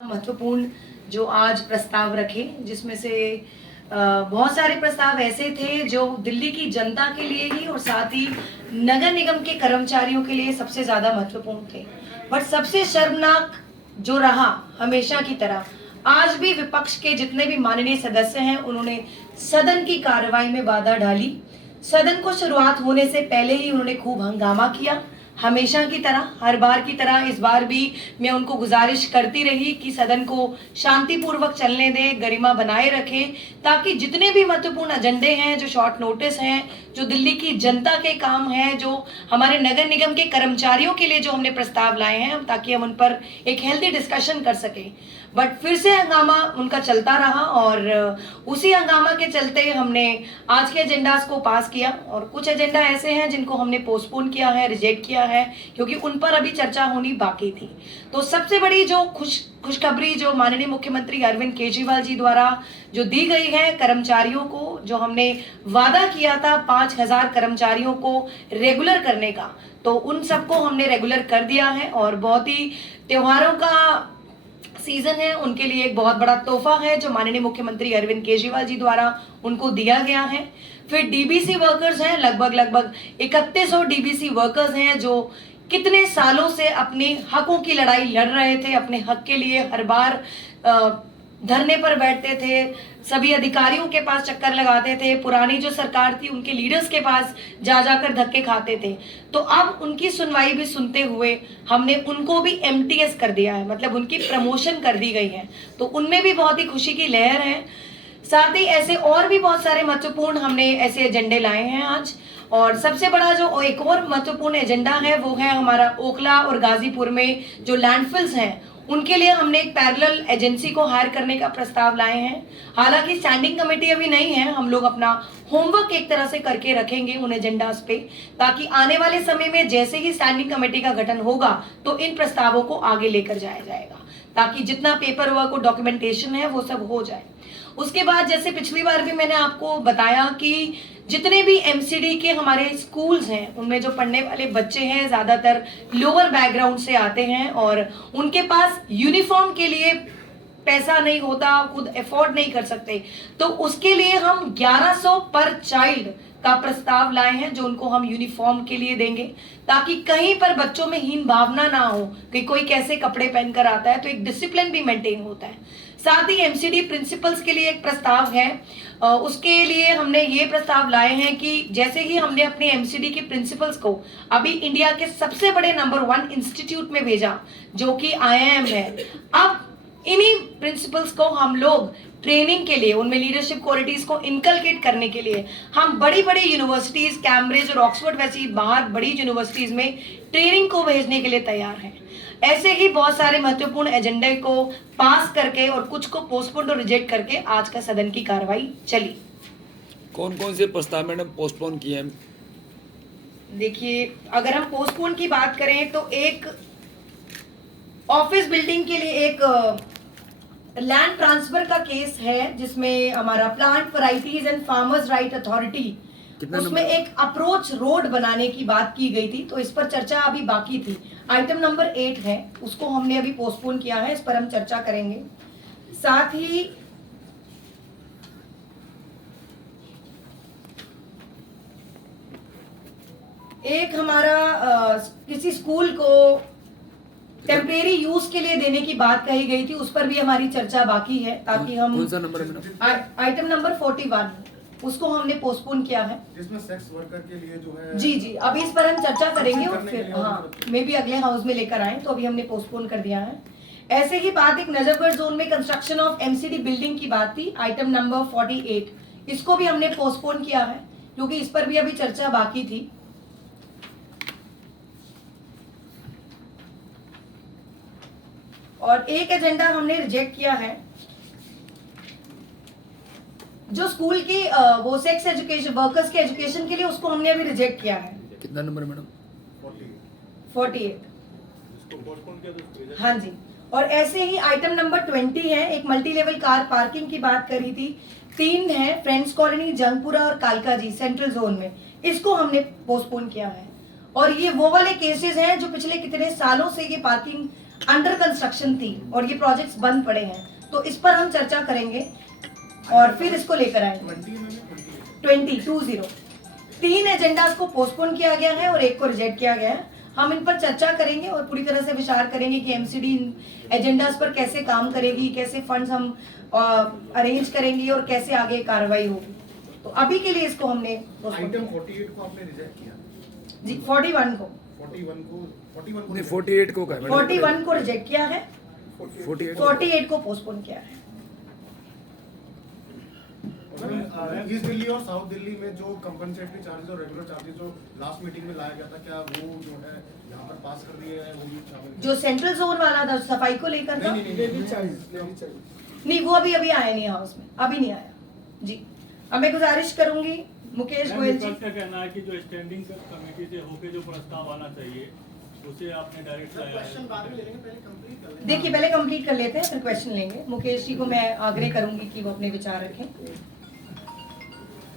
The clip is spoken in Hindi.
महत्वपूर्ण जो आज प्रस्ताव रखे, जिसमें से बहुत सारे प्रस्ताव ऐसे थे जो दिल्ली की जनता के लिए ही और साथ ही नगर निगम के कर्मचारियों के लिए सबसे ज्यादा महत्वपूर्ण थे। बट सबसे शर्मनाक जो रहा, हमेशा की तरह आज भी विपक्ष के जितने भी माननीय सदस्य हैं, उन्होंने सदन की कार्रवाई में बाधा डाली। सदन को शुरुआत होने से पहले ही उन्होंने खूब हंगामा किया। हमेशा की तरह, हर बार की तरह इस बार भी मैं उनको गुजारिश करती रही कि सदन को शांतिपूर्वक चलने दें, गरिमा बनाए रखें, ताकि जितने भी महत्वपूर्ण एजेंडे हैं, जो शॉर्ट नोटिस हैं, जो दिल्ली की जनता के काम हैं, जो हमारे नगर निगम के कर्मचारियों के लिए जो हमने प्रस्ताव लाए हैं, ताकि हम उन पर एक हेल्दी डिस्कशन कर सकें। बट फिर से हंगामा उनका चलता रहा और उसी हंगामा के चलते हमने आज के एजेंडास को पास किया और कुछ एजेंडा ऐसे हैं जिनको हमने पोस्टपोन किया है, रिजेक्ट किया है, क्योंकि उन पर अभी चर्चा होनी बाकी थी। तो सबसे बड़ी जो खुशखबरी जो माननीय मुख्यमंत्री अरविंद केजरीवाल जी द्वारा जो दी गई है कर्मचारियों को, जो हमने वादा किया था 5000 कर्मचारियों को रेगुलर करने का, तो उन सबको हमने रेगुलर कर दिया है। और बहुत ही त्योहारों का सीजन है, उनके लिए एक बहुत बड़ा तोहफा है जो माननीय मुख्यमंत्री अरविंद केजरीवाल जी द्वारा उनको दिया गया है। फिर डीबीसी वर्कर्स हैं, लगभग 3100 डीबीसी वर्कर्स हैं जो कितने सालों से अपने हकों की लड़ाई लड़ रहे थे, अपने हक के लिए हर बार धरने पर बैठते थे, सभी अधिकारियों के पास चक्कर लगाते थे, पुरानी जो सरकार थी उनके लीडर्स के पास जा जाकर धक्के खाते थे। तो अब उनकी सुनवाई भी सुनते हुए हमने उनको भी एमटीएस कर दिया है, मतलब उनकी प्रमोशन कर दी गई है, तो उनमें भी बहुत ही खुशी की लहर है। साथ ही ऐसे और भी बहुत सारे महत्वपूर्ण हमने ऐसे एजेंडे लाए हैं आज। और सबसे बड़ा जो एक और महत्वपूर्ण एजेंडा है वो है हमारा ओखला और गाजीपुर में जो लैंडफिल्स हैं, उनके लिए हमने एक पैरेलल एजेंसी को हायर करने का प्रस्ताव लाए हैं। हालांकि स्टैंडिंग कमेटी अभी नहीं है, हम लोग अपना होमवर्क एक तरह से करके रखेंगे उन एजेंडास पे, ताकि आने वाले समय में जैसे ही स्टैंडिंग कमेटी का गठन होगा तो इन प्रस्तावों को आगे लेकर जाया जाएगा, ताकि जितना पेपर वर्क और डॉक्यूमेंटेशन है वो सब हो जाए। उसके बाद जैसे पिछली बार भी मैंने आपको बताया कि जितने भी एमसीडी के हमारे स्कूल्स हैं, उनमें जो पढ़ने वाले बच्चे हैं ज्यादातर लोअर बैकग्राउंड से आते हैं और उनके पास यूनिफॉर्म के लिए पैसा नहीं होता, खुद अफोर्ड नहीं कर सकते, तो उसके लिए हम 1100 पर चाइल्ड का प्रस्ताव लाए हैं जो उनको हम यूनिफॉर्म के लिए देंगे, ताकि कहीं पर बच्चों में हीन भावना ना हो कि कोई कैसे कपड़े पहनकर आता है, तो एक डिसिप्लिन भी मेंटेन होता है। साथ ही एमसीडी प्रिंसिपल्स के लिए एक प्रस्ताव है, उसके लिए हमने ये प्रस्ताव लाए हैं कि जैसे ही हमने अपने एमसीडी के प्रिंसिपल्स को अभी इंडिया के सबसे बड़े नंबर 1 इंस्टीट्यूट में भेजा जो कि आईआईएम है, अब इन्हीं प्रिंसिपल्स को हम लोग ट्रेनिंग के लिए, उनमें लीडरशिप क्वालिटीज को इनकलकेट करने के लिए हम बड़ी बड़ी यूनिवर्सिटीज, कैम्ब्रिज और ऑक्सफोर्ड वैसी बाहर बड़ी यूनिवर्सिटीज में ट्रेनिंग को भेजने के लिए तैयार हैं। ऐसे ही बहुत सारे महत्वपूर्ण एजेंडे को पास करके और कुछ को पोस्टपोन और रिजेक्ट करके आज का सदन की कार्रवाई चली। कौन कौन से प्रस्ताव मैंने पोस्टपोन किए हैं? देखिए, अगर हम पोस्टपोन की बात करें तो एक ऑफिस बिल्डिंग के लिए एक लैंड ट्रांसफर का केस है, जिसमें हमारा plant varieties and farmers right authority, उसमें एक अप्रोच रोड बनाने की बात की गई थी, तो इस पर चर्चा अभी बाकी थी। आइटम नंबर 8 है, उसको हमने अभी पोस्टपोन किया है, इस पर हम चर्चा करेंगे। साथ ही एक हमारा किसी स्कूल को टेम्परेरी यूज के लिए देने की बात कही गई थी, उस पर भी हमारी चर्चा बाकी है, ताकि हम कौन सा नंबर है? आइटम नंबर 41, उसको हमने पोस्टपोन किया है, जिसमें सेक्स वर्कर के लिए जो है। जी अभी इस पर हम चर्चा करेंगे और फिर मे भी अगले हाउस में लेकर आए, तो अभी हमने पोस्टपोन कर दिया है। ऐसे ही बात एक नजफगढ़ जोन में कंस्ट्रक्शन ऑफ एमसीडी बिल्डिंग की बात थी, आइटम नंबर 48, इसको भी हमने पोस्टपोन किया है क्योंकि इस पर भी अभी चर्चा बाकी थी। और एक एजेंडा हमने रिजेक्ट किया है, जो स्कूल की वो सेक्स एजुकेशन वर्कर्स के एजुकेशन के लिए, उसको हमने अभी रिजेक्ट किया है। कितना नंबर मैडम? 48। हाँ जी। और ऐसे ही आइटम नंबर 20 है, एक मल्टी लेवल कार पार्किंग की बात करी थी, 3 है फ्रेंड्स कॉलोनी, जंगपुरा और कालका जी सेंट्रल जोन में, इसको हमने पोस्टपोन किया है। और ये वो वाले केसेस हैं जो पिछले कितने सालों से ये पार्किंग अंडर कंस्ट्रक्शन थी और ये प्रोजेक्ट्स बंद पड़े हैं, तो इस पर हम चर्चा करेंगे और फिर इसको लेकर आएंगे। 20 तीन एजेंडास को पोस्टपोन किया गया है और एक को रिजेक्ट किया गया है। हम इन पर चर्चा करेंगे और पूरी तरह से विचार करेंगे कि एमसीडी इन एजेंडास पर कैसे काम करेगी, कैसे फंड्स हम अरेंज करेंगे और कैसे आगे कार्रवाई होगी। तो अभी के लिए इसको हमने आइटम 48 को आपने रिजेक्ट किया, जी 41 को 41 को 41 को नहीं 48 को कहा 41 को रिजेक्ट किया है, 48 48 को पोस्टपोन किया है। ईस्ट दिल्ली और साउथ दिल्ली में जो कंपनसेटरी चार्जेस और रेगुलर चार्जेस जो लास्ट मीटिंग में लाया गया था, क्या वो जो है यहाँ पर पास कर दिए हैं, वो भी शामिल है? जो सेंट्रल जोन वाला था सफाई को लेकर था, नहीं वो अभी आया नहीं हाउस में, अभी नहीं आया जी। अब मैं गुजारिश करूंगी मुकेश गोयल जी, का कहना है कि जो स्टैंडिंग कमेटी से होके जो प्रस्ताव आना चाहिए उसे आपने डायरेक्ट लाया है। देखिए पहले कंप्लीट कर लेते हैं फिर क्वेश्चन लेंगे। मुकेश जी को मैं आग्रह करूंगी कि वो अपने विचार रखें।